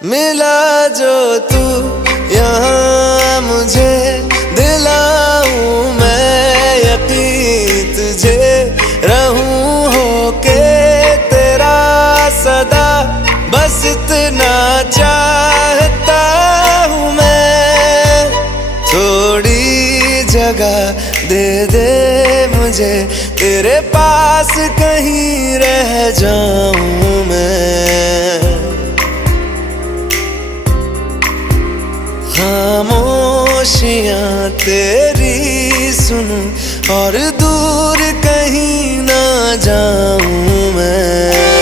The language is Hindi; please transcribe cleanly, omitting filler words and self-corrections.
मिला जो तू यहाँ मुझे, दिलाऊं मैं यकीन तुझे, रहूं होके तेरा सदा, बस इतना चाहता हूँ मैं। थोड़ी जगह दे दे मुझे, तेरे पास कहीं रह जाऊं मैं। खामोशियां तेरी सुनूं और दूर कहीं ना जाऊं मैं।